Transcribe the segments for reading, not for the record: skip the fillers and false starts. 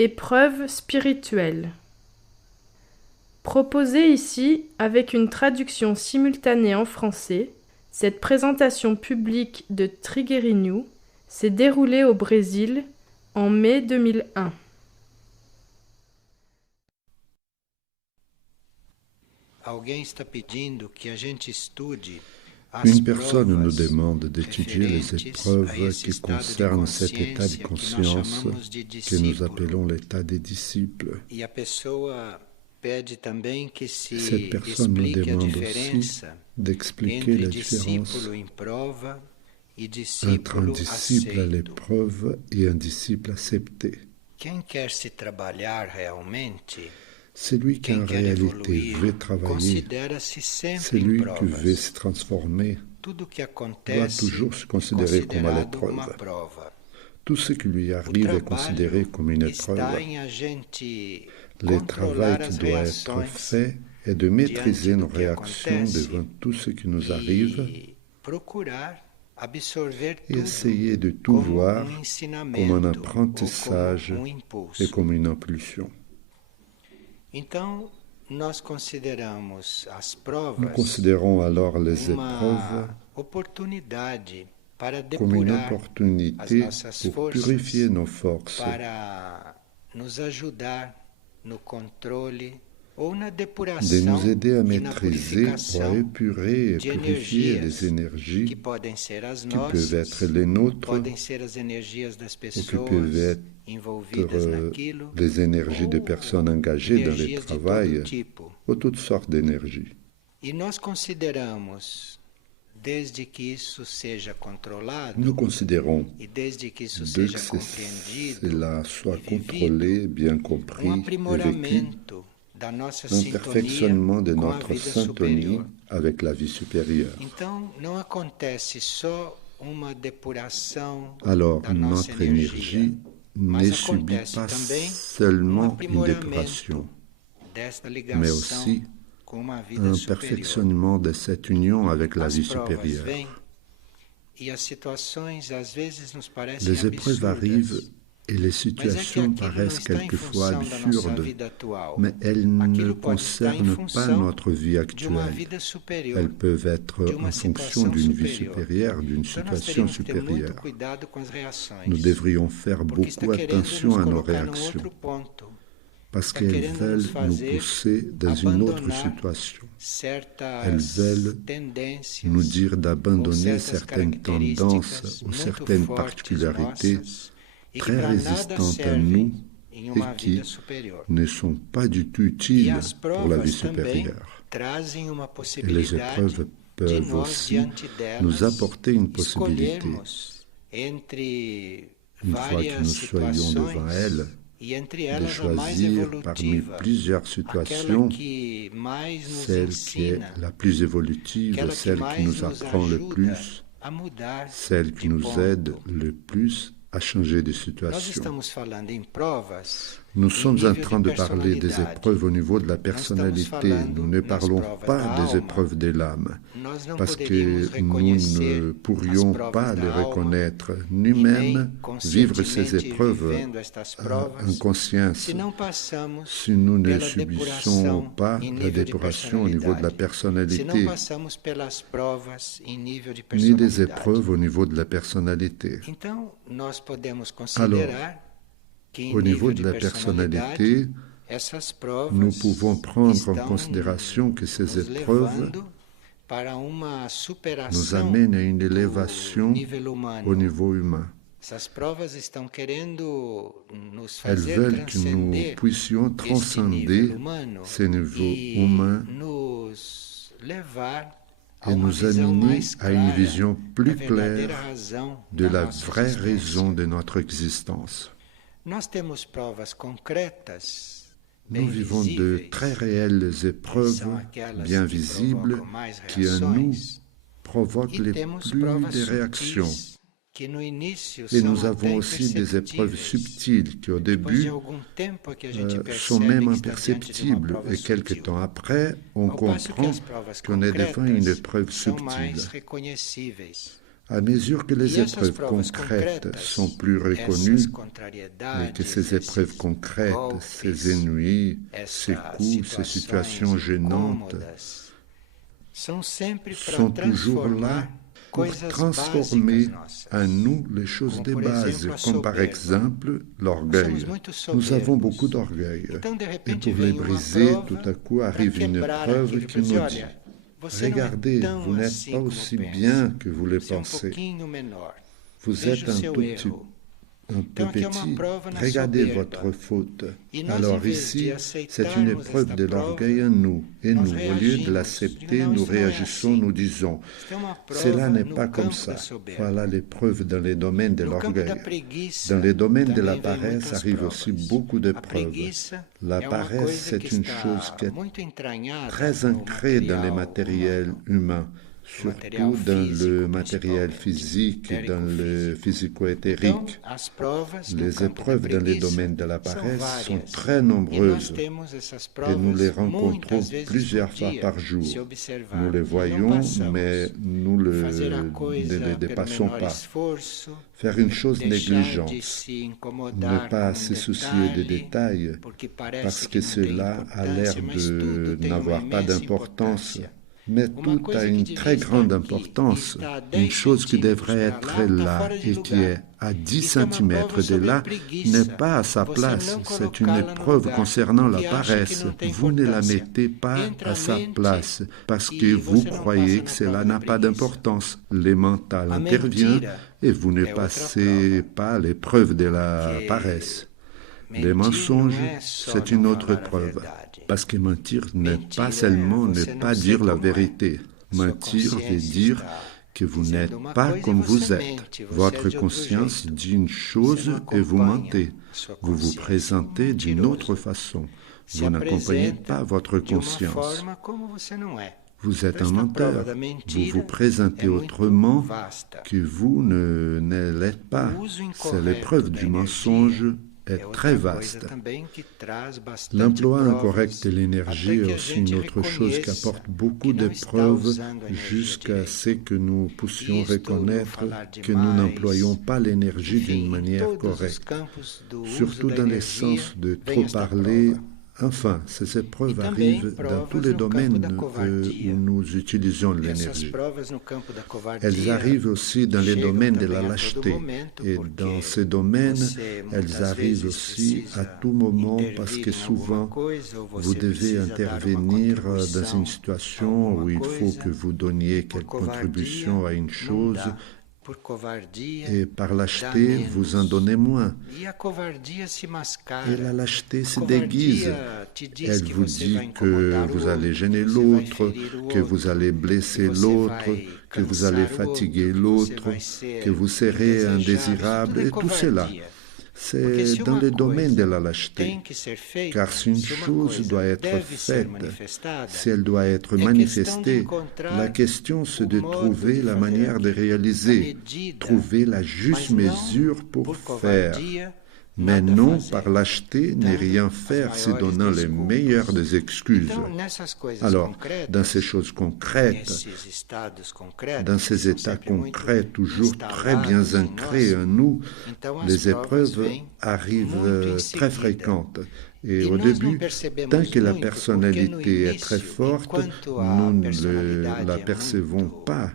Épreuve spirituelle. Proposée ici avec une traduction simultanée en français, cette présentation publique de Trigueirinho s'est déroulée au Brésil en mai 2001. Une personne nous demande d'étudier les épreuves qui concernent cet état de conscience que nous appelons l'état des disciples. Cette personne nous demande aussi d'expliquer la différence entre un disciple à l'épreuve et un disciple accepté. Celui qui en réalité veut travailler, celui qui veut se transformer, doit toujours se considérer comme à l'épreuve. Tout ce qui lui arrive est considéré comme une épreuve. Le travail qui doit être fait est de maîtriser nos réactions devant tout ce qui nous arrive et essayer de tout voir comme un apprentissage et comme une impulsion. Nous considérons alors les épreuves comme une opportunité pour purifier nos forces, de nous aider à maîtriser ou à épurer et purifier les énergies qui peuvent être les nôtres ou qui peuvent être les énergies de personnes engagées dans le travail ou toutes sortes d'énergies. Nous considérons, dès que cela soit contrôlé, bien compris et vécu, un perfectionnement de notre syntonie avec la vie supérieure. Alors, notre énergie ne subit pas seulement une dépravation, mais aussi un perfectionnement de cette union avec la vie supérieure. Les épreuves arrivent et les situations paraissent quelquefois absurdes, mais elles ne concernent pas notre vie actuelle. Elles peuvent être en fonction d'une vie supérieure, d'une situation supérieure. Nous devrions faire beaucoup attention à nos réactions, parce qu'elles veulent nous pousser dans une autre situation. Elles veulent nous dire d'abandonner certaines tendances ou certaines particularités très résistantes à nous et qui ne sont pas du tout utiles pour la vie supérieure. Et les épreuves peuvent aussi nous apporter une possibilité. Une fois que nous soyons devant elles, de choisir parmi plusieurs situations celle qui est la plus évolutive, celle qui nous apprend le plus, celle qui nous aide le plus à changer de situation. Nous sommes en train de parler des épreuves au niveau de la personnalité. Nous ne parlons pas des épreuves de l'âme, parce que nous ne pourrions pas les reconnaître, ni même vivre ces épreuves en conscience si nous ne subissons pas la dépravation au niveau de la personnalité, ni des épreuves au niveau de la personnalité. Alors, au niveau de la personnalité, nous pouvons prendre en considération que ces épreuves nous amènent à une élévation au niveau humain. Elles veulent que nous puissions transcender ce niveau humain et nous amener à une vision plus claire de la vraie raison de notre existence. Nous vivons de très réelles épreuves bien visibles qui en nous provoquent les plus de réactions. Et nous avons aussi des épreuves subtiles qui au début sont même imperceptibles et quelque temps après on comprend qu'on est devant une épreuve subtile. À mesure que les épreuves concrètes sont plus reconnues et que ces épreuves concrètes, ces ennuis, ces coups, ces situations gênantes sont toujours là pour transformer à nous les choses de base, comme par exemple l'orgueil. Nous avons beaucoup d'orgueil. Et pour les briser, tout à coup arrive une épreuve qui nous dit « Regardez, vous n'êtes pas aussi bien que vous le pensez. Vous êtes un peu petit. Regardez votre faute. » Alors ici, c'est une épreuve de l'orgueil en nous. Et nous, au lieu de l'accepter, nous réagissons, nous disons « Cela n'est pas comme ça. » Voilà l'épreuve dans les domaines de l'orgueil. Dans les domaines de la paresse arrivent aussi beaucoup d'épreuves. La paresse, c'est une chose qui est très ancrée dans les matériels humains, surtout dans le matériel physique et dans le physico-éthérique. Les épreuves dans les domaines de la paresse sont très nombreuses et nous les rencontrons plusieurs fois par jour. Nous les voyons, mais nous ne les dépassons pas. Faire une chose négligente, ne pas se soucier des détails, parce que cela a l'air de n'avoir pas d'importance. Mais tout a une très grande importance. Une chose qui devrait être là et qui est à 10 cm de là n'est pas à sa place. C'est une épreuve concernant la paresse. Vous ne la mettez pas à sa place parce que vous croyez que cela n'a pas d'importance. Le mental intervient et vous ne passez pas l'épreuve de la paresse. Les mensonges, c'est une autre preuve. Parce que mentir n'est pas seulement ne pas dire la vérité. Mentir veut dire que vous n'êtes pas comme vous êtes. Votre conscience dit une chose et vous mentez. Vous vous présentez d'une autre façon. Vous n'accompagnez pas votre conscience. Vous êtes un menteur. Vous vous présentez autrement que vous ne l'êtes pas. C'est l'épreuve du mensonge est très vaste. L'emploi incorrect de l'énergie est aussi une autre chose qui apporte beaucoup d'épreuves jusqu'à ce que nous puissions reconnaître que nous n'employons pas l'énergie d'une manière correcte, surtout dans le sens de trop parler. Enfin, ces épreuves arrivent dans tous les domaines où nous utilisons l'énergie. Elles arrivent aussi dans les domaines de la lâcheté. Et dans ces domaines, elles arrivent aussi à tout moment parce que souvent, vous devez intervenir dans une situation où il faut que vous donniez quelque contribution à une chose. Et par lâcheté, vous en donnez moins. Et la lâcheté se déguise. Elle vous dit que vous allez gêner l'autre, que vous allez blesser l'autre, que vous allez fatiguer l'autre, que vous serez indésirable, et tout cela. C'est dans le domaine de la lâcheté, car si une chose doit être faite, si elle doit être manifestée, la question c'est de trouver la manière de réaliser, trouver la juste mesure pour faire. Mais non par lâcheté, ni rien faire se donnant les meilleures des excuses. Alors, dans ces choses concrètes, dans ces états concrets toujours très bien ancrés en nous, les épreuves arrivent très fréquentes. Et au début, tant que la personnalité est très forte, nous ne la percevons pas.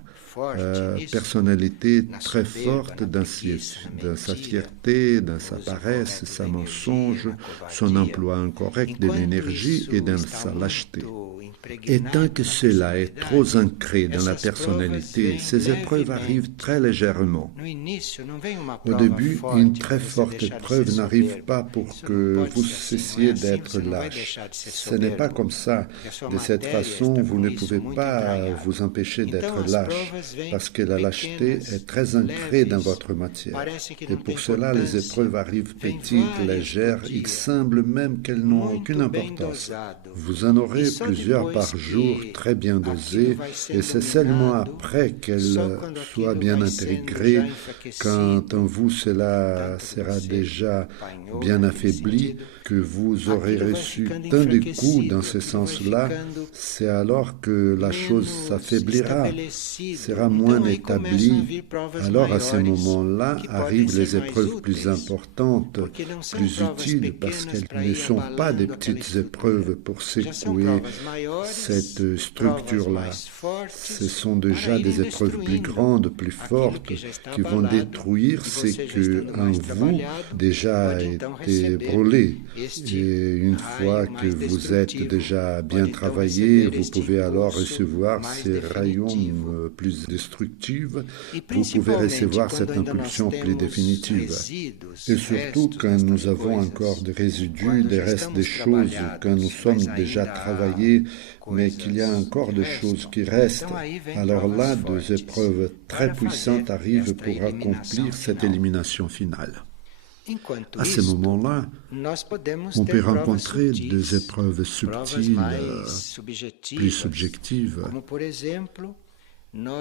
Personnalité très forte dans sa fierté, dans sa paresse, sa mensonge, son emploi incorrect de l'énergie et dans sa lâcheté. Et tant que cela est trop ancré dans la personnalité, ces épreuves arrivent très légèrement. Au début, une très forte épreuve n'arrive pas pour que vous cessiez d'être lâche. Ce n'est pas comme ça. De cette façon, vous ne pouvez pas vous empêcher d'être lâche, parce que la lâcheté est très ancrée dans votre matière. Et pour cela, les épreuves arrivent petites, légères, il semble même qu'elles n'ont aucune importance. Vous en aurez plusieurs par jour très bien dosée, et c'est seulement après qu'elle soit bien intégrée, quand en vous cela sera déjà bien affaibli, que vous aurez reçu tant de coups dans ce sens-là, c'est alors que la chose s'affaiblira, sera moins établie. Alors à ce moment-là arrivent les épreuves plus importantes, plus utiles, parce qu'elles ne sont pas des petites épreuves pour secouer cette structure-là. Ce sont déjà des épreuves plus grandes, plus fortes, qui vont détruire ce que en vous déjà a été brûlé. Et une fois que vous êtes déjà bien travaillé, vous pouvez alors recevoir ces rayons plus destructifs, vous pouvez recevoir cette impulsion plus définitive. Et surtout quand nous avons encore des résidus, des restes des choses, quand nous sommes déjà travaillés, mais qu'il y a encore des choses qui restent, alors là, des épreuves très puissantes arrivent pour accomplir cette élimination finale. À ce moment-là, on peut rencontrer des épreuves subtiles, plus subjectives,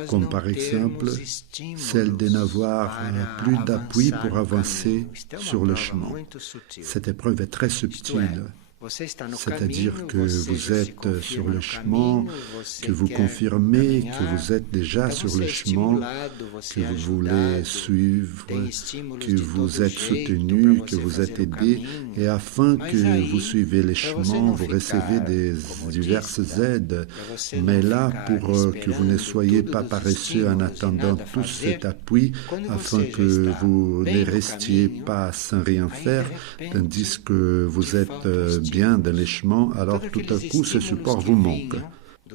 comme par exemple celle de n'avoir plus d'appui pour avancer sur le chemin. Cette épreuve est très subtile. C'est-à-dire que vous êtes sur le chemin, que vous confirmez que vous êtes déjà sur le chemin, que vous voulez suivre, que vous êtes soutenu, que vous êtes aidé, et afin que vous suivez les chemins, vous recevez des diverses aides. Mais là, pour que vous ne soyez pas paresseux en attendant tout cet appui, afin que vous ne restiez pas sans rien faire, tandis que vous êtes bien dans les chemins, alors tout à coup ce support vous manque.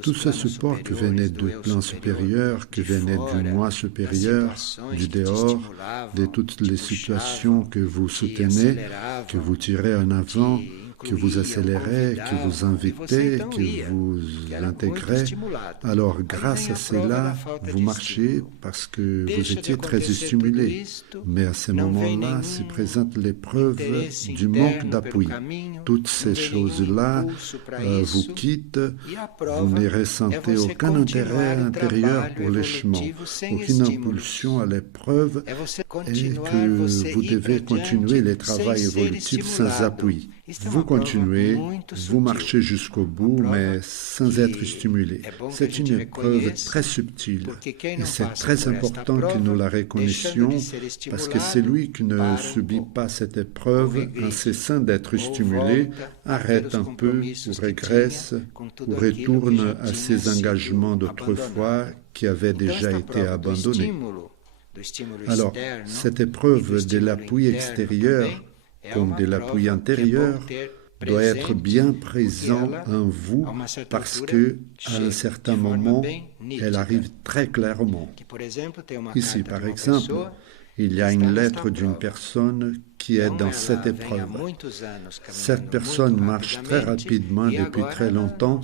Tout ce support qui venait du plan supérieur, qui venait du moi supérieur, du dehors, de toutes les situations que vous soutenez, que vous tirez en avant, que vous accélérez, que vous invitez, que vous intégrez. Alors, grâce à cela, vous marchez parce que vous étiez très stimulé. Mais à ce moment-là, se présente l'épreuve du manque d'appui. Toutes ces choses-là vous quittent, vous ne ressentez aucun intérêt intérieur pour les chemins, aucune impulsion à l'épreuve, et que vous devez continuer le travail évolutif sans appui. Vous continuez, vous marchez jusqu'au bout, mais sans être stimulé. C'est une épreuve très subtile et c'est très important que nous la reconnaissions parce que celui qui ne subit pas cette épreuve en cessant d'être stimulé arrête un peu ou régresse ou retourne à ses engagements d'autrefois qui avaient déjà été abandonnés. Alors, cette épreuve de l'appui extérieur comme de l'appui intérieur, doit être bien présent en vous parce que, à un certain moment, elle arrive très clairement. Ici, par exemple, il y a une lettre d'une personne qui est dans cette épreuve. Cette personne marche très rapidement depuis très longtemps,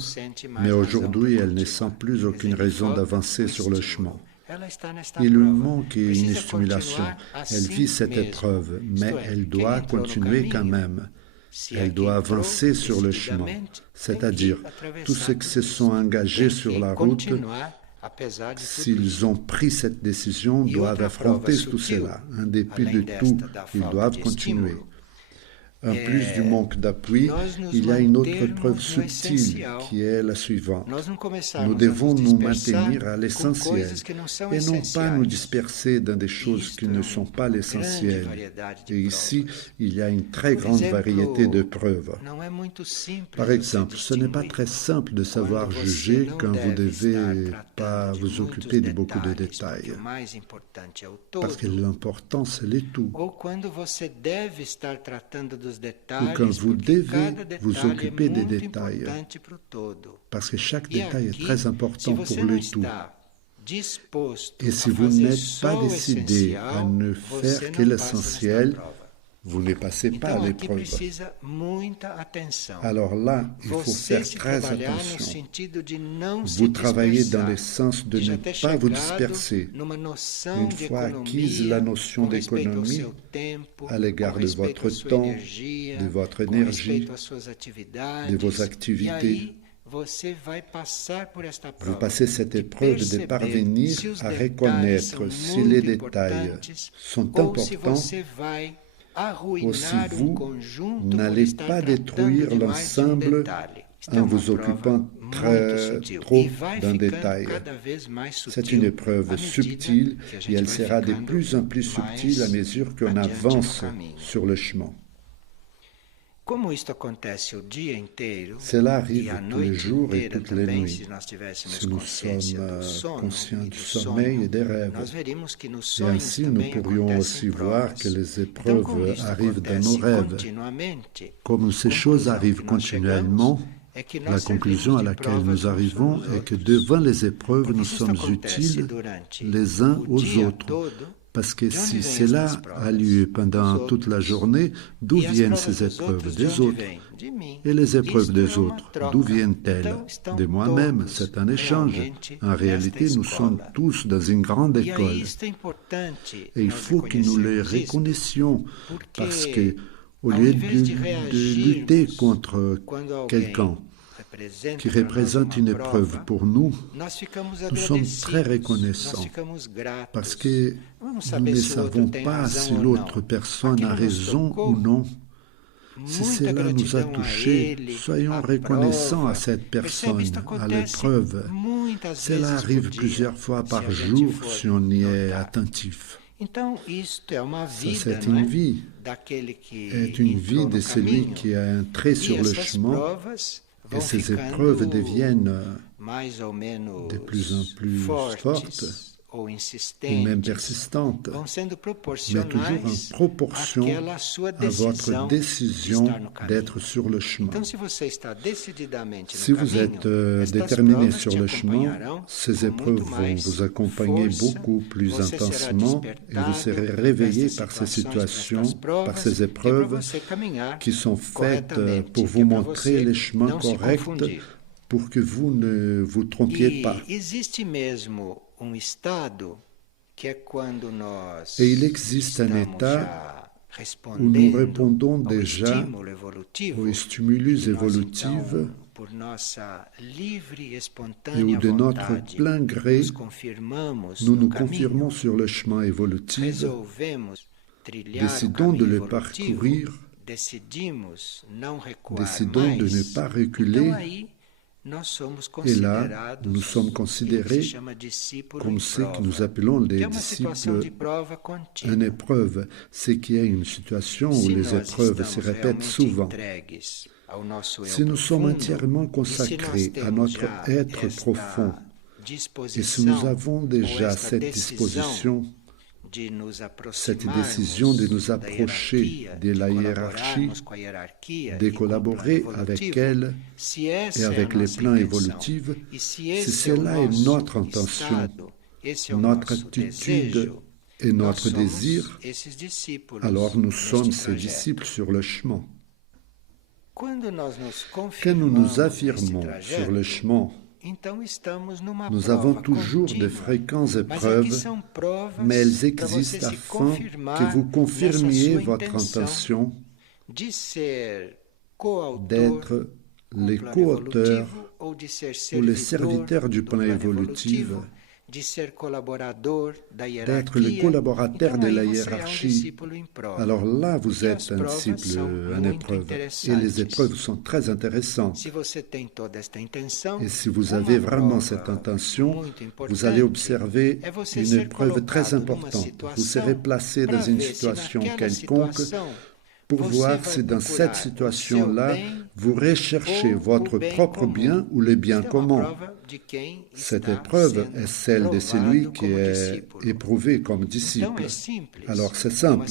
mais aujourd'hui, elle ne sent plus aucune raison d'avancer sur le chemin. Il lui manque une stimulation. Elle vit cette épreuve, mais elle doit continuer quand même. Elle doit avancer sur le chemin. C'est-à-dire, tous ceux qui se sont engagés sur la route, s'ils ont pris cette décision, doivent affronter tout cela. En dépit de tout, ils doivent continuer. En plus du manque d'appui, il y a une autre preuve subtile qui est la suivante. Nous devons nous maintenir à l'essentiel et non pas nous disperser dans des choses qui ne sont pas l'essentiel. Et ici, il y a une très grande variété de preuves. Par exemple, ce n'est pas très simple de savoir juger quand vous ne devez pas vous occuper de beaucoup de détails. Parce que l'important, c'est le tout. Ou quand vous devez vous occuper des détails, parce que chaque détail est très important pour le tout. Et si vous n'êtes pas décidé à ne faire que l'essentiel, vous ne passez pas à l'épreuve. Alors là, il faut faire très attention. Vous travaillez dans le sens de ne pas vous disperser. Une fois acquise la notion d'économie à l'égard de votre temps, de votre énergie, de vos activités, Vous passez cette épreuve de parvenir à reconnaître si les détails sont importants ou si vous n'allez pas détruire l'ensemble en vous occupant trop d'un détail. C'est une épreuve subtile et elle sera de plus en plus subtile à mesure qu'on avance sur le chemin. Cela arrive tous les jours et toutes les nuits. Si nous sommes conscients du sommeil et des rêves, et ainsi nous pourrions aussi voir que les épreuves arrivent dans nos rêves. Comme ces choses arrivent continuellement, la conclusion à laquelle nous arrivons est que devant les épreuves, nous sommes utiles les uns aux autres. Parce que si cela a lieu pendant toute la journée, d'où viennent ces épreuves? Des autres. Et les épreuves des autres, d'où viennent-elles? De moi-même, c'est un échange. En réalité, nous sommes tous dans une grande école. Et il faut que nous les reconnaissions, parce que au lieu de lutter contre quelqu'un qui représente une épreuve pour nous, nous sommes très reconnaissants parce que nous ne savons pas si l'autre personne a raison ou non. Si cela nous a touchés, soyons reconnaissants à cette personne, à l'épreuve. Cela arrive plusieurs fois par jour si on y est attentif. Ça, c'est une vie. C'est une vie de celui qui a un trait sur le chemin. Et ces épreuves deviennent de plus en plus fortes ou même persistantes, mais toujours en proportion à votre décision d'être sur le chemin. Si vous êtes déterminé sur le chemin, ces épreuves vont vous accompagner beaucoup plus intensement et vous serez réveillé par ces situations, par ces épreuves qui sont faites pour vous montrer les chemins corrects pour que vous ne vous trompiez pas. Et il existe un état où nous répondons déjà aux stimulus évolutifs et où de notre plein gré, nous nous confirmons sur le chemin évolutif, décidons de le parcourir, décidons de ne pas reculer. Et là, nous sommes considérés comme ceux que nous appelons les disciples en épreuve, c'est qu'il y a une situation où les épreuves se répètent souvent. Si nous sommes entièrement consacrés à notre être profond, et si nous avons déjà cette disposition, cette décision de nous approcher de la hiérarchie, de collaborer avec elle et avec les plans évolutifs, si cela est notre intention, notre attitude et notre désir, alors nous sommes ses disciples sur le chemin. Quand nous nous affirmons sur le chemin, nous avons toujours de fréquentes épreuves, mais elles existent afin que vous confirmiez votre intention d'être les co-auteurs ou les serviteurs du plan évolutif, d'être le collaborateur de la hiérarchie. Alors là, vous êtes un disciple en épreuve. Et les épreuves sont très intéressantes. Et si vous avez vraiment cette intention, vous allez observer une épreuve très importante. Vous serez placé dans une situation quelconque pour voir si dans cette situation-là, vous recherchez votre propre bien ou le bien commun. Cette épreuve est celle de celui qui est éprouvé comme disciple. Alors c'est simple.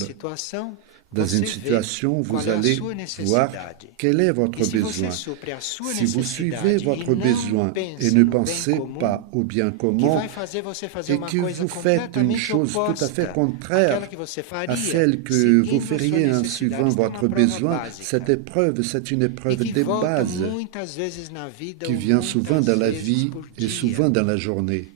Dans une situation, vous allez voir quel est votre besoin. Si vous suivez votre besoin et ne pensez pas au bien commun et que vous faites une chose tout à fait contraire à celle que vous feriez en suivant votre besoin, cette épreuve, c'est une épreuve de base qui vient souvent dans la vie et souvent dans la journée.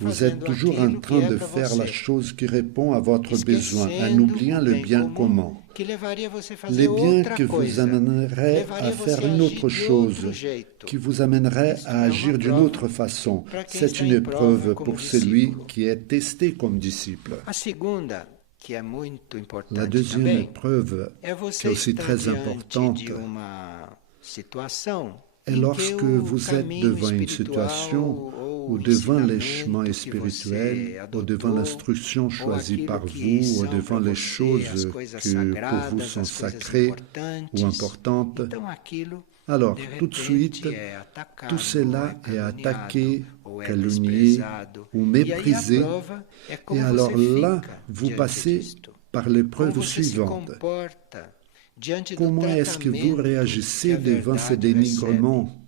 Vous êtes toujours en train de faire la chose qui répond à votre besoin en oubliant le bien commun. les biens qui vous amèneraient à faire une autre chose, qui vous amèneraient à agir d'une autre façon. C'est une épreuve pour celui qui est testé comme disciple. La deuxième épreuve, qui est aussi très importante, est lorsque vous êtes devant une situation ou devant les chemins spirituels, ou devant l'instruction choisie par vous, ou devant les choses que pour vous sont sacrées ou importantes. Alors, tout de suite, tout cela est attaqué, calomnié ou méprisé. Et alors là, vous passez par l'épreuve suivante. Comment est-ce que vous réagissez devant ces dénigrements?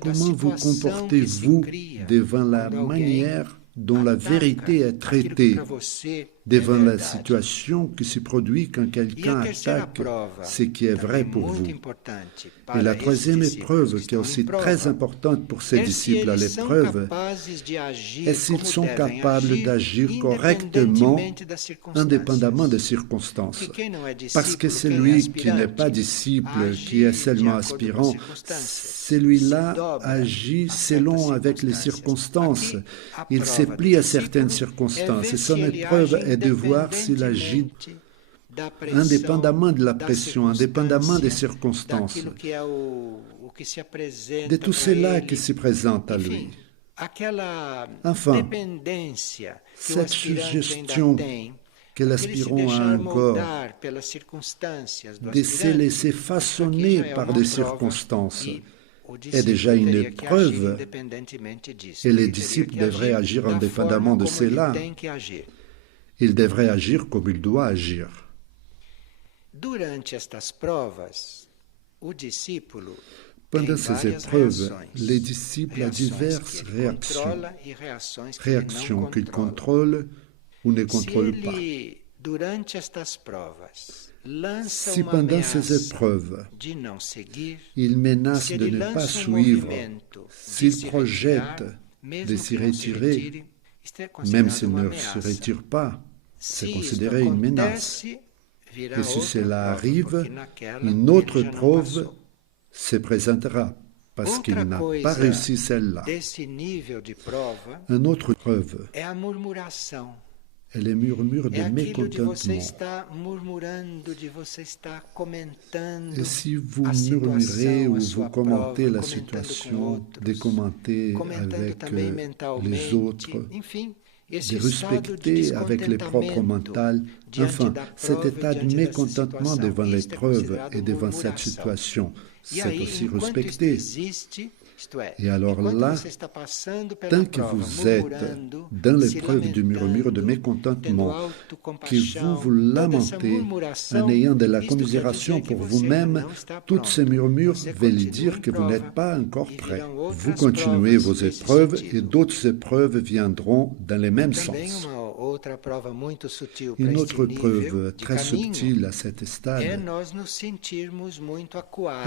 Comment vous comportez-vous devant la manière dont la vérité est traitée, devant la situation qui se produit quand quelqu'un attaque ce qui est vrai pour vous? Et la troisième épreuve, qui est aussi très importante pour ces disciples à l'épreuve, est s'ils sont capables d'agir correctement, indépendamment des circonstances. Parce que celui qui n'est pas disciple, qui est seulement aspirant, celui-là agit selon avec les circonstances. Il se plie à certaines circonstances. Et son épreuve est de voir s'il agit indépendamment de la pression, indépendamment des circonstances, de tout cela qui se présente à lui. Enfin, cette suggestion que l'aspirant a encore de se laisser façonner par des circonstances est déjà une épreuve, et les disciples devraient agir indépendamment de cela. Ils devraient agir comme il doit agir. Pendant ces épreuves, les disciples ont diverses réactions qu'ils contrôlent ou ne contrôlent pas. Si pendant ces épreuves, ils menacent de ne pas suivre, s'ils projettent de s'y retirer, même s'ils ne se retirent pas, c'est considéré une menace. Et si cela arrive, une autre épreuve se présentera parce qu'il n'a pas réussi celle-là. Une autre épreuve est les murmures de mécontentement. Et si vous murmurez ou vous commentez la situation, de commenter avec les autres, de respecter avec les propres mentales, enfin, cet état de mécontentement devant l'épreuve et devant cette situation, c'est aussi respecté. Et alors là, tant que vous êtes dans l'épreuve du murmure de mécontentement, que vous vous lamentez en ayant de la commisération pour vous-même, toutes ces murmures veulent dire que vous n'êtes pas encore prêt. Vous continuez vos épreuves et d'autres épreuves viendront dans le même sens. Une autre preuve très subtile à cet stade est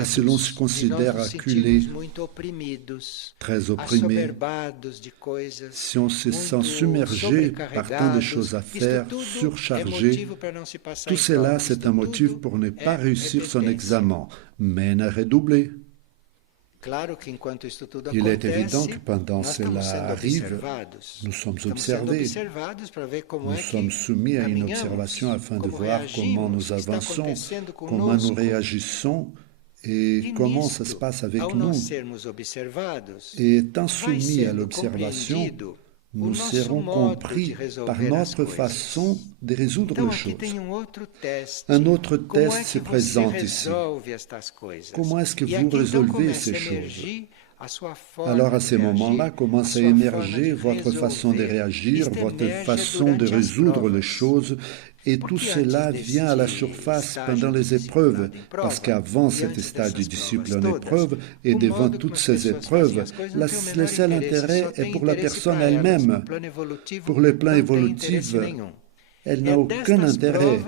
si l'on se considère acculé, très opprimé, si on se sent submergé par tant de choses à faire, surchargé, tout cela c'est un motif pour ne pas réussir son examen, mais ne redoubler. Il est évident que pendant cela arrive, nous sommes observés. Nous sommes soumis à une observation afin de voir comment nous avançons, comment nous réagissons et comment ça se passe avec nous. Et étant soumis à l'observation, nous serons compris par notre façon de résoudre les choses. Un autre test se présente ici. Comment est-ce que vous résolvez ces choses? Alors à ces moments-là, commence à émerger votre façon de réagir, votre façon de résoudre les choses, et tout cela vient à la surface pendant les épreuves, parce qu'avant cet stade du disciple en épreuve, et devant toutes ces épreuves, le seul intérêt est pour la personne elle-même. Pour le plan évolutif, elle n'a aucun intérêt.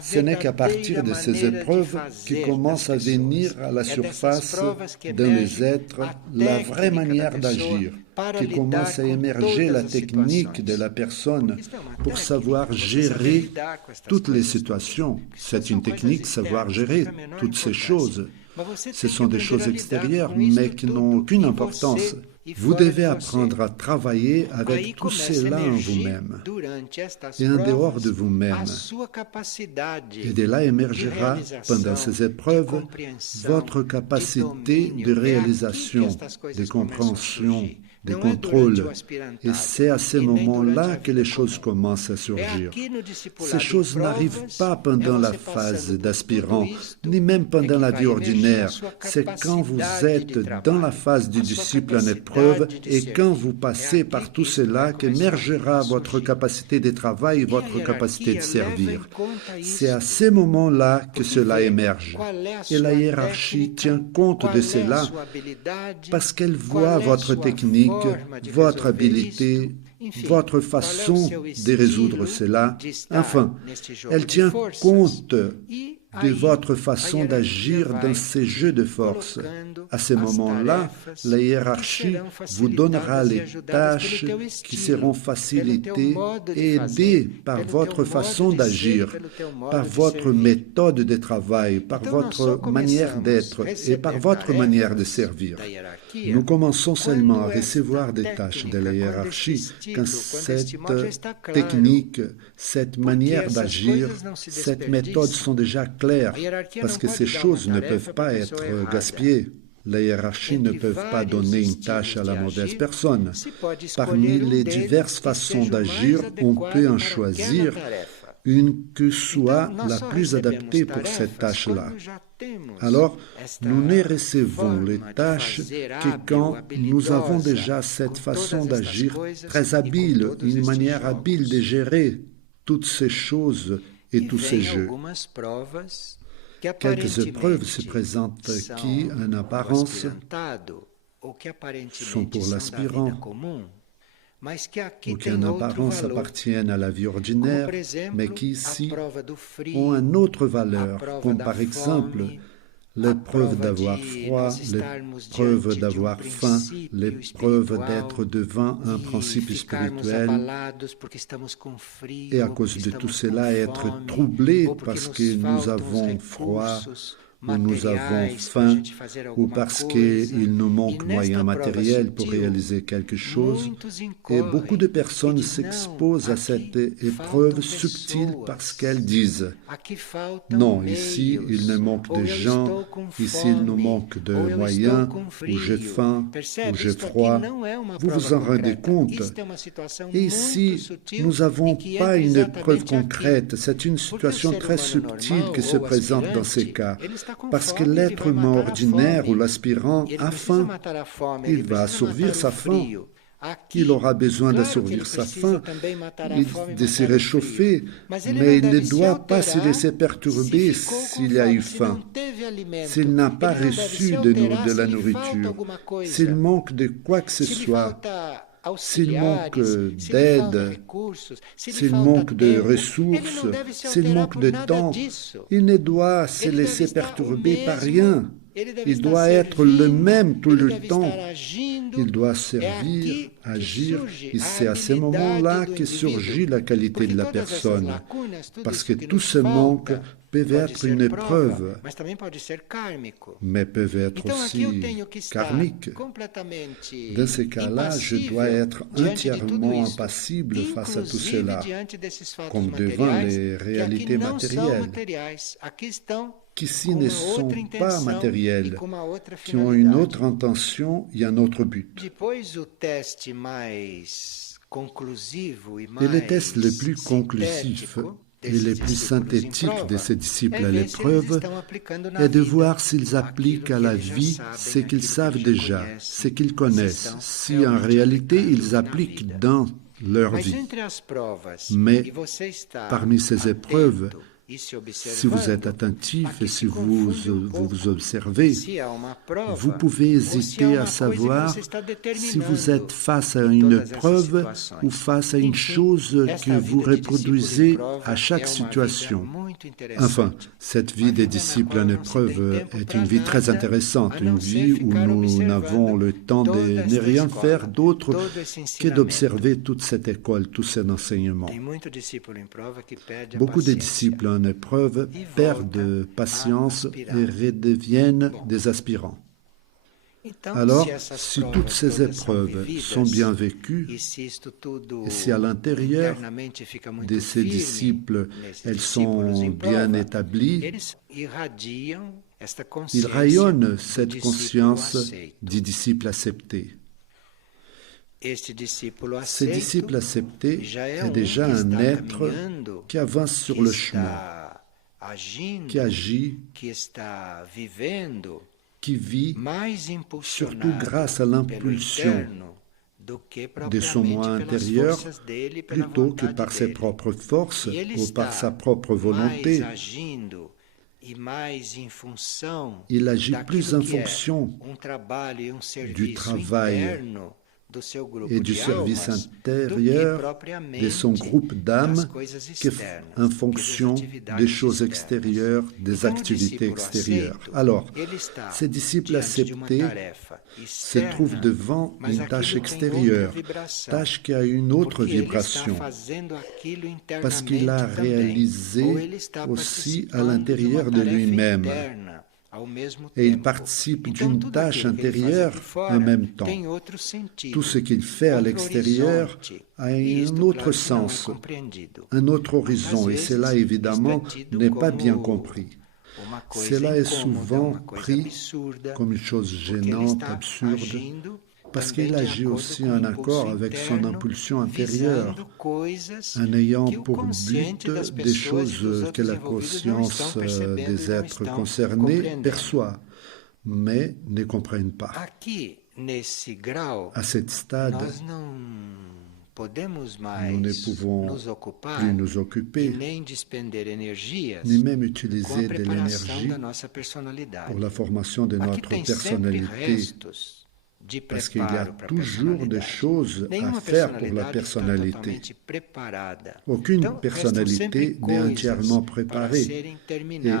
Ce n'est qu'à partir de ces épreuves qui commence à venir à la surface dans les êtres la vraie manière d'agir, qui commence à émerger la technique de la personne pour savoir gérer toutes les situations. C'est une technique, savoir gérer toutes ces choses. Ce sont des choses extérieures, mais qui n'ont aucune importance. Vous devez apprendre à travailler avec tout cela en vous-même et en dehors de vous-même. Et de là émergera, pendant ces épreuves, votre capacité de réalisation, de compréhension, de contrôle. Et c'est à ce moment-là que les choses commencent à surgir. Ces choses n'arrivent pas pendant la phase d'aspirant, ni même pendant la vie ordinaire. C'est quand vous êtes dans la phase du disciple en épreuve et quand vous passez par tout cela qu'émergera votre capacité de travail et votre capacité de servir. C'est à ces moments-là que cela émerge. Et la hiérarchie tient compte de cela parce qu'elle voit votre technique, votre habilité, votre façon de résoudre cela. Enfin, elle tient compte de votre façon d'agir dans ces jeux de force. À ce moment-là, la hiérarchie vous donnera les tâches qui seront facilitées et aidées par votre façon d'agir, par votre méthode de travail, par votre manière d'être et par votre manière de servir. Nous commençons seulement à recevoir des tâches de la hiérarchie quand cette technique, cette manière d'agir, cette méthode sont déjà claires, parce que ces choses ne peuvent pas être gaspillées. La hiérarchie ne peut pas donner une tâche à la mauvaise personne. Parmi les diverses façons d'agir, on peut en choisir une qui soit la plus adaptée pour cette tâche-là. Alors, nous ne recevons les tâches que quand nous avons déjà cette façon d'agir très habile, une manière habile de gérer toutes ces choses et tous ces jeux. Quelques épreuves se présentent qui, en apparence, sont pour l'aspirant, ou qui en apparence appartiennent à la vie ordinaire, mais qui ici ont une autre valeur, comme par exemple l'épreuve d'avoir froid, l'épreuve d'avoir faim, l'épreuve d'être devant un principe spirituel, et à cause de tout cela être troublé parce que nous avons froid, ou nous avons faim, ou parce qu'il nous manque moyens matériels pour réaliser quelque chose. Et beaucoup de personnes s'exposent à cette épreuve subtile parce qu'elles disent « Non, ici, il ne manque de gens, ici, il nous manque de moyens, ou j'ai faim, ou j'ai froid. » Vous vous en rendez compte? Et ici, nous n'avons pas une épreuve concrète, c'est une situation très subtile qui se présente dans ces cas. Parce que l'être humain ordinaire ou l'aspirant a faim, il va assouvir sa faim. Il aura besoin d'assouvir sa faim, de se réchauffer, mais il ne doit pas se laisser perturber s'il a eu faim, s'il n'a pas reçu de la nourriture, s'il manque de quoi que ce soit. S'il manque d'aide, s'il manque de ressources, s'il manque de temps, il ne doit se laisser perturber par rien. Il doit être le même tout le temps. Il doit servir, agir, et c'est à ce moment-là que surgit la qualité de la personne. Parce que tout ce manque peut être une épreuve, mais peut être aussi karmique. Dans ces cas-là, je dois être entièrement impassible face à tout cela, comme devant les réalités matérielles, qui ici ne sont pas matérielles, qui ont une autre intention et un autre but. Et le test le plus conclusif et le plus synthétique de ces disciples à l'épreuve est de voir s'ils appliquent à la vie ce qu'ils savent déjà, ce qu'ils connaissent, si en réalité ils appliquent dans leur vie. Mais parmi ces épreuves, Si vous êtes attentif et si vous vous observez, vous pouvez hésiter à savoir si vous êtes face à une épreuve ou face à une chose que vous reproduisez à chaque situation. Enfin, cette vie des disciples en épreuve est une vie très intéressante, une vie où nous n'avons le temps de ne rien faire d'autre que d'observer toute cette école, tous ces enseignements. Beaucoup de disciples en épreuve perdent patience et redeviennent des aspirants. Alors, si toutes ces épreuves sont bien vécues, et si à l'intérieur de ces disciples, elles sont bien établies, ils rayonnent cette conscience du disciple accepté. Ce disciple accepté est déjà un être qui avance sur le chemin, qui agit, qui vit, surtout grâce à l'impulsion de son moi intérieur, plutôt que par ses propres forces ou par sa propre volonté. Il agit plus en fonction du travail et du service intérieur de son groupe d'âmes qu'en fonction des choses extérieures, des activités extérieures. Alors, ces disciples acceptés se trouvent devant une tâche extérieure, tâche qui a une autre vibration, parce qu'il a réalisé aussi à l'intérieur de lui-même. Et il participe d'une tâche intérieure en même temps. Tout ce qu'il fait à l'extérieur a un autre sens, un autre horizon, et cela évidemment n'est pas bien compris. Cela est souvent pris comme une chose gênante, absurde, parce qu'il agit aussi en accord avec son impulsion intérieure, en ayant pour but des choses que la conscience des êtres concernés perçoit, mais ne comprennent pas. À ce stade, nous ne pouvons plus nous occuper, ni même utiliser de l'énergie pour la formation de notre personnalité, parce qu'il y a toujours des choses à faire pour la personnalité. Aucune personnalité n'est entièrement préparée et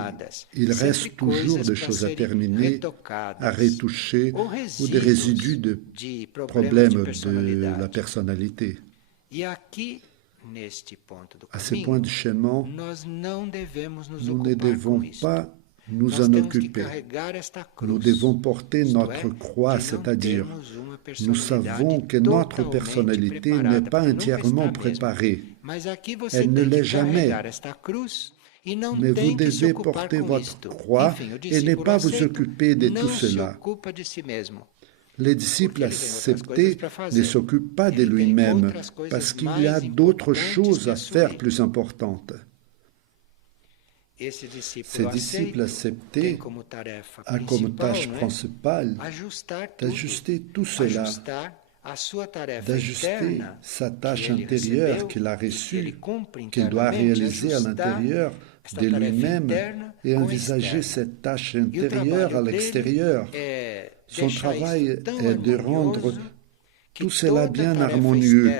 il reste toujours des choses à terminer, à retoucher ou des résidus de problèmes de la personnalité. À ce point du chemin, nous ne devons pas nous en occuper. Nous devons porter notre croix, c'est-à-dire, nous savons que notre personnalité n'est pas entièrement préparée. Elle ne l'est jamais. Mais vous devez porter votre croix et ne pas vous occuper de tout cela. Les disciples acceptés ne s'occupent pas de lui-même parce qu'il y a d'autres choses à faire plus importantes. Ces disciples acceptés a comme tâche principale d'ajuster tout cela, d'ajuster sa tâche intérieure qu'il a reçue, qu'il doit réaliser à l'intérieur de lui-même et envisager cette tâche intérieure à l'extérieur. Son travail est de rendre tout cela bien harmonieux,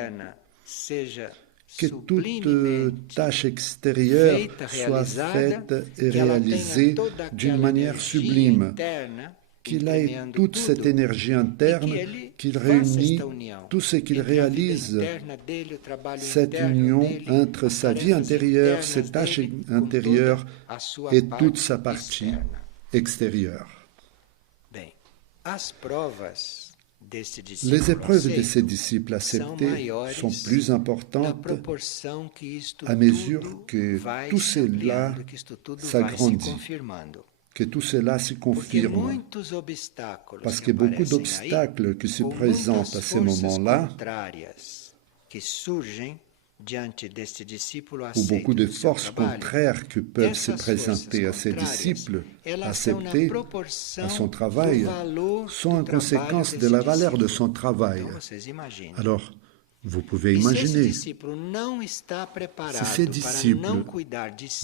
que toute tâche extérieure soit faite et réalisée d'une manière sublime, qu'il ait toute cette énergie interne, qu'il réunit tout ce qu'il réalise, cette union entre sa vie intérieure, ses tâches intérieures et toute sa partie extérieure. Les épreuves de ces disciples acceptés sont plus importantes à mesure que tout cela s'agrandit, que tout cela se confirme, parce que beaucoup d'obstacles qui se présentent à ces moments-là, ou beaucoup de forces contraires qui peuvent se présenter à ses disciples, acceptés à son travail, sont en conséquence de la valeur de son travail. Alors, Vous pouvez imaginer, si ces disciples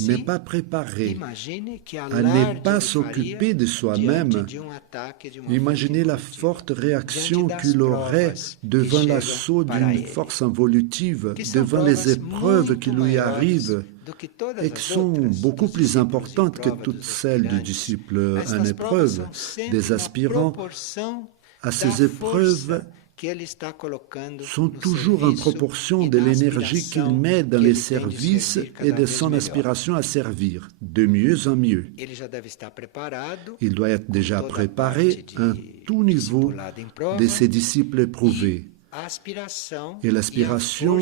n'est pas préparé à ne pas s'occuper de soi-même, imaginez la forte réaction qu'il aurait devant l'assaut d'une force involutive, devant les épreuves qui lui arrivent et qui sont beaucoup plus importantes que toutes celles du disciple en épreuve, des aspirants à ces épreuves sont toujours en proportion de l'énergie qu'il met dans les services et de son aspiration à servir, de mieux en mieux. Il doit être déjà préparé à tout niveau de ses disciples éprouvés. Et l'aspiration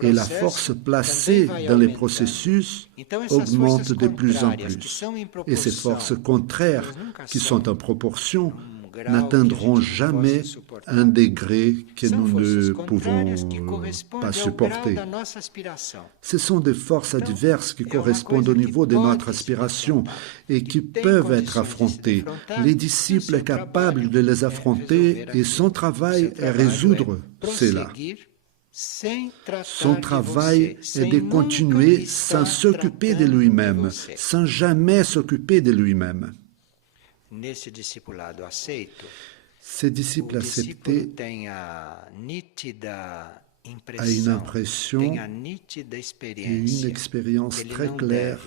et la force placée dans les processus augmentent de plus en plus. Et ces forces contraires, qui sont en proportion, n'atteindront jamais un degré que nous ne pouvons pas supporter. Ce sont des forces adverses qui correspondent au niveau de notre aspiration et qui peuvent être affrontées. Les disciples capables de les affronter et son travail est résoudre cela. Son travail est de continuer sans s'occuper de lui-même, sans jamais s'occuper de lui-même. Ces disciples acceptés a une impression et une expérience très claire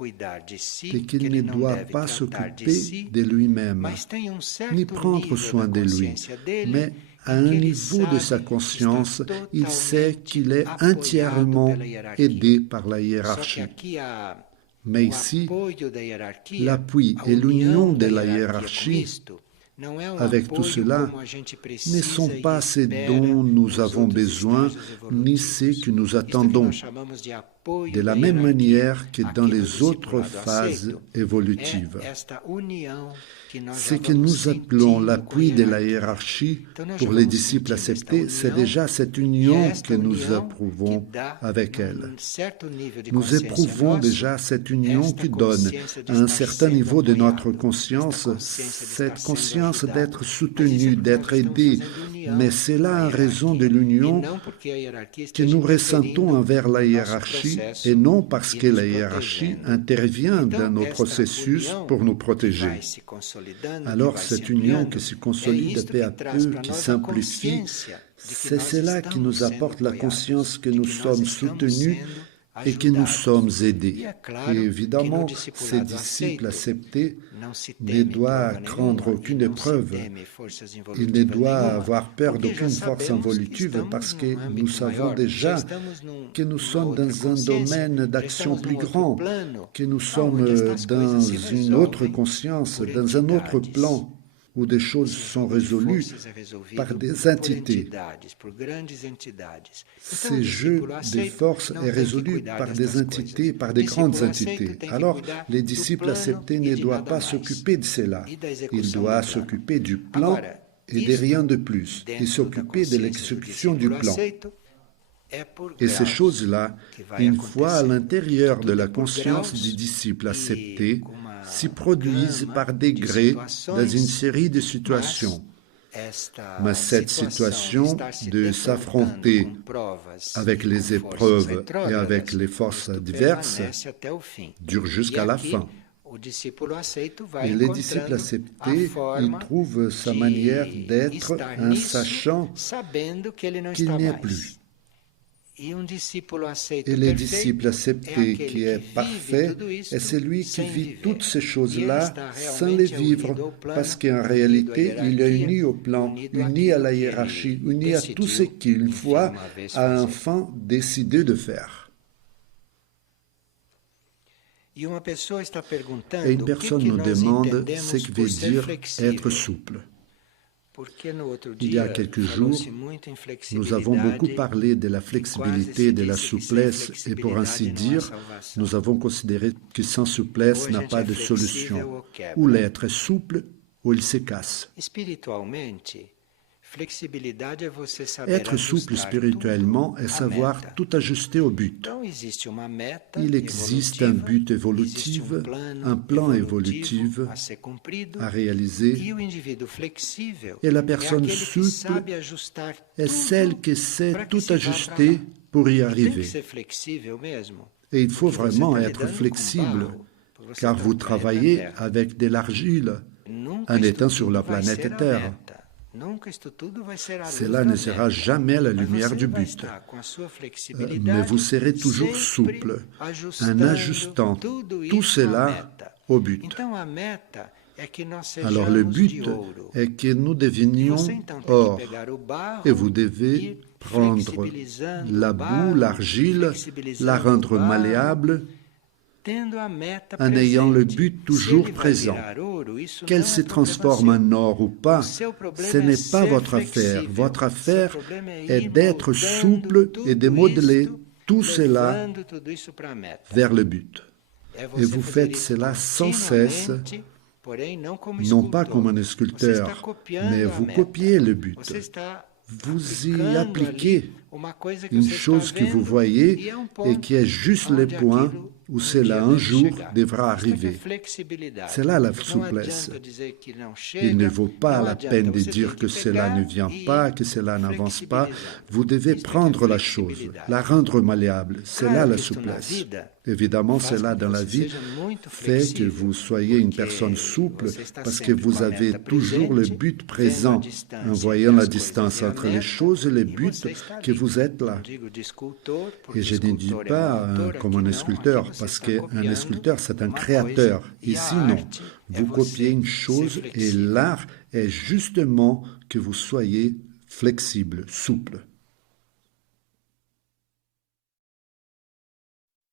de qu'il ne doit pas s'occuper de lui-même, ni prendre soin de lui, mais à un niveau de sa conscience, il sait qu'il est entièrement aidé par la hiérarchie. Mais ici, l'appui et l'union de la hiérarchie, avec tout cela, ne sont pas ce dont nous avons besoin, ni ce que nous attendons, de la même manière que dans les autres phases évolutives. Ce que nous appelons l'appui de la hiérarchie pour les disciples acceptés, c'est déjà cette union que nous approuvons avec elle. Nous éprouvons déjà cette union qui donne à un certain niveau de notre conscience cette conscience d'être soutenu, d'être aidé, mais c'est là en raison de l'union que nous ressentons envers la hiérarchie et non parce que la hiérarchie intervient dans nos processus pour nous protéger. Alors cette union qui se consolide peu à peu, qui s'amplifie, c'est cela qui nous apporte la conscience que nous sommes soutenus et que nous sommes aidés. Et évidemment, ces disciples acceptés ne doivent craindre aucune épreuve. Ils ne doivent avoir peur d'aucune force involutive parce que nous savons déjà que nous sommes dans un domaine d'action plus grand, que nous sommes dans une autre conscience, dans un autre plan, où des choses sont résolues par des entités. Ces jeux de force est résolu par des entités, par des grandes entités. Alors, les disciples acceptés ne doivent pas s'occuper de cela. Ils doivent s'occuper du plan et de rien de plus, et s'occuper de l'exécution du plan. Et ces choses-là, une fois à l'intérieur de la conscience du disciple accepté, s'y produisent par degrés dans une série de situations. Mais cette situation de s'affronter avec les épreuves et avec les forces adverses dure jusqu'à la fin. Et les disciples acceptés, ils trouvent sa manière d'être en sachant qu'il n'y a plus. Et le disciple accepté qui est parfait est celui qui vit toutes ces choses-là sans les vivre, parce qu'en réalité, il est uni au plan, uni à la hiérarchie, uni à tout ce qu'une fois a enfin décidé de faire. Et une personne nous demande ce que veut dire être souple. Il y a quelques jours, nous avons beaucoup parlé de la flexibilité et de la souplesse et pour ainsi dire, nous avons considéré que sans souplesse n'a pas de solution. Ou l'être est souple ou il se casse. Être souple spirituellement est savoir tout ajuster au but. Il existe un but évolutif, un plan évolutif à réaliser, et la personne souple est celle qui sait tout ajuster pour y arriver. Et il faut vraiment être flexible, car vous travaillez avec de l'argile en étant sur la planète Terre. Cela ne sera jamais la lumière du but, mais vous serez toujours souple en ajustant tout cela au but. Alors le but est que nous devenions or, et vous devez prendre la boue, l'argile, la rendre malléable, en ayant le but toujours présent. Qu'elle se transforme en or ou pas, ce n'est pas votre affaire. Votre affaire est d'être souple et de modeler tout cela vers le but. Et vous faites cela sans cesse, non pas comme un sculpteur, mais vous copiez le but. Vous y appliquez une chose que vous voyez et qui est juste le point où cela un jour devra arriver. C'est là la souplesse. Il ne vaut pas la peine de dire que cela ne vient pas, que cela n'avance pas. Vous devez prendre la chose, la rendre malléable. C'est là la souplesse. Évidemment, cela dans la vie fait que vous soyez une personne souple parce que vous avez toujours le but présent en voyant la distance entre les choses et le but que vous êtes là. Et je ne dis pas comme un sculpteur, parce qu'un sculpteur, c'est un créateur. Ici, non. Vous copiez une chose et l'art est justement que vous soyez flexible, souple.